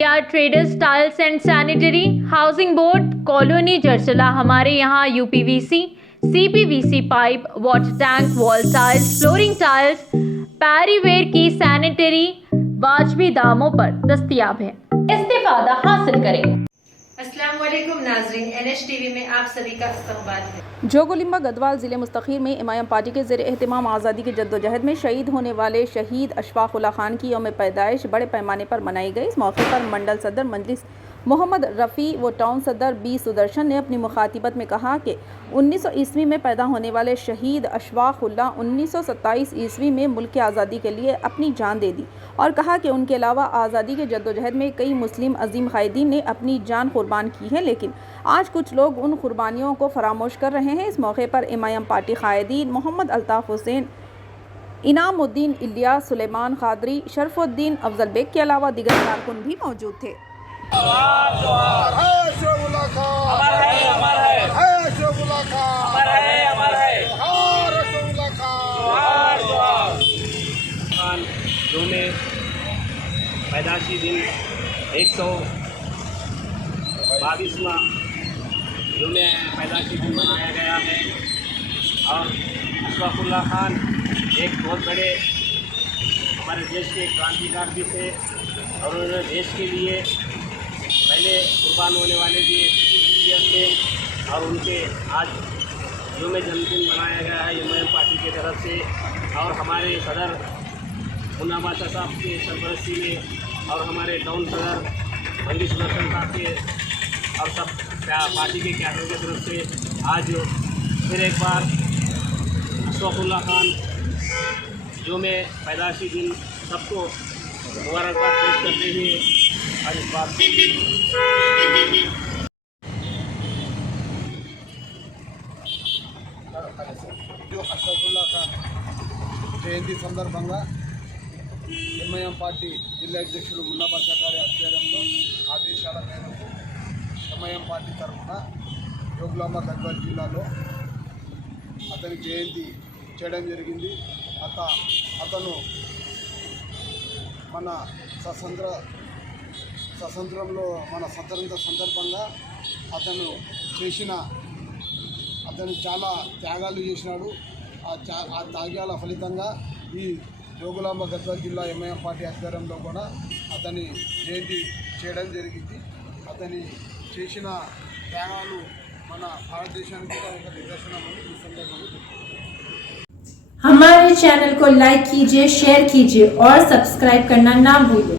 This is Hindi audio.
या traders tiles and sanitary, housing board, colony Jarsala. हमारे यहाँ UPVC, CPVC pipe, water tank, wall tiles, flooring tiles, Parryware की सैनिटरी वाजबी दामों पर दस्तयाब है। इस्तेफादा हासिल करें। अस्सलाम वालेकुम नाज़रीन, NH टीवी में आप सभी का इस्तकबाल है। जोगुलिम्बा गढ़वाल ज़िले मुस्तखीर में इमाम पार्टी के ज़ेर एहतमाम आज़ादी की जद्दोजहद में शहीद होने वाले शहीद अशफाक उल्लाह खान की यौम पैदाइश बड़े पैमाने पर मनाई गई। इस मौके पर मंडल सदर मजलिस मोहम्मद रफ़ी व टाउन सदर बी सुदर्शन ने अपनी मुखातिबत में कहा कि 1900 ईस्वी में पैदा होने वाले शहीद अशफाक उल्लाह 1927 ईस्वी में मुल्क की आज़ादी के लिए अपनी जान दे दी और कहा कि उनके अलावा आज़ादी के जद्दोजहद में कई मुस्लिम अजीम क़ायदीन ने अपनी जान कुर्बान की है, लेकिन आज कुछ लोग उन कुर्बानियों को फरामोश कर रहे हैं। इस मौके पर इमाम पार्टी क़ायदीन मोहम्मद अल्ताफ़ हुसैन, इनामुद्दीन इलियास, सुलेमान क़ादरी, शरफुद्दीन अफजल बेग के अलावा दीगर कारकुन भी मौजूद थे। पैदाशी दिन 122वां जुम्मे पैदाशी दिन मनाया गया है और अशफाक उल्लाह खान एक बहुत बड़े हमारे देश के क्रांतिकार भी थे और उन्होंने देश के लिए पहले कुर्बान होने वाले भी शख्सियत थे और उनके आज जुम्मे जन्मदिन मनाया गया है इमाम पार्टी की तरफ से और हमारे सदर मुन्ना बादशाह साहब के सरपरस्ती में और हमारे टाउन सदर मंडी सुदर्शन साहब के और सब पार्टी के कैडर की तरफ से आज फिर एक बार अशफाक उल्लाह खान जुम्मे पैदाशी दिन सबको मुबारकबाद पेश करते हुए आज इस बात అష్ఫాక్ ఉల్లా ఖాన్ జయంతి సందర్భంగా ఎంఐఎం పార్టీ జిల్లా అధ్యక్షులు మున్నా బాషా గారి ఆధ్వర్యంలో ఆదేశాల మేరకు ఎంఐఎం పార్టీ తరఫున జోగులాంబ గద్వాల్ జిల్లాలో అతని జయంతి చేయడం జరిగింది. అతను మన స్వతంత్రంలో మన స్వతంత్ర సందర్భంగా అతను చాలా త్యాగాలు చేసినాడు. ఆ త్యాగాల ఫలితంగా ఈ జోగులాంబ గద్వాల్ జిల్లా ఎంఐఎం పార్టీ ఆధ్వర్యంలో కూడా అతని జయంతి చేయడం జరిగింది. అతని చేసిన త్యాగాలు మన భారతదేశానికి కూడా ఒక నిదర్శనం అని ఈ సందర్భంగా చెప్తున్నాను. हमारे चैनल को लाइक कीजिए, शेयर कीजिए और सब्सक्राइब करना ना भूलिए।